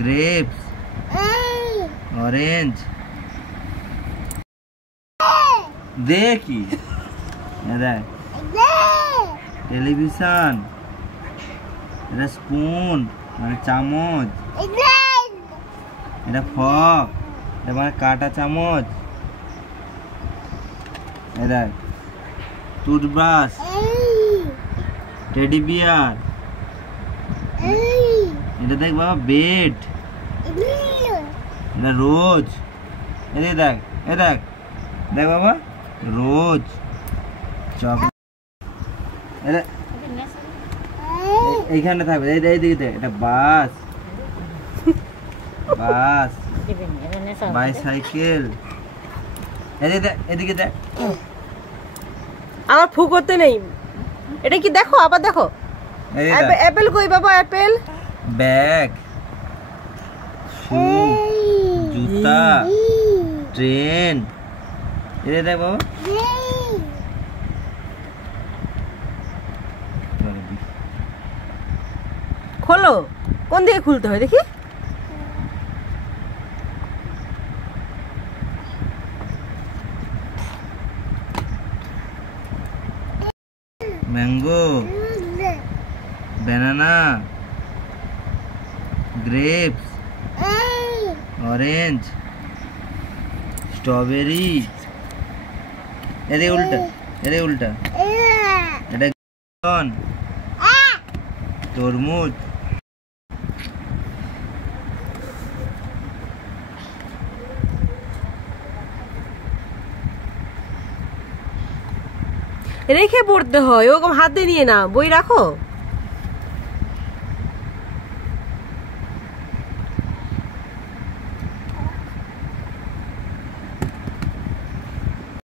grapes, orange, দেখি দেখ television, এটা স্পুন মানে চামচ, এটা ফক এটা মানে কাটা চামচ, এটা টুথব্রাশ, টেডি বিয়ার, এটা দেখ বাবা বেড, এটা রোজ, এদিকে দেখ দেখ দেখ বাবা রোজ, চকলেট এটা এইখানে থাকবে, এইদিকে দেখ এটা বাস, বাস বাইসাইকেল, এদিকে দেখ আমার ফু করতে নেই। এটা কি দেখো আবার দেখো, অ্যাপেল কই বাবা, অ্যাপেল, ব্যাগ, শু, জুতা, ট্রেন, এটা দেখ বাবা খোলো, কোন দিকে খুলতে হয় দেখি, mango, banana, grapes, orange, strawberry, এদিকে উল্টা এটা তরমুজ, রেখে পড়তে হয়, ওরকম হাতে নিয়ে না, বই রাখো।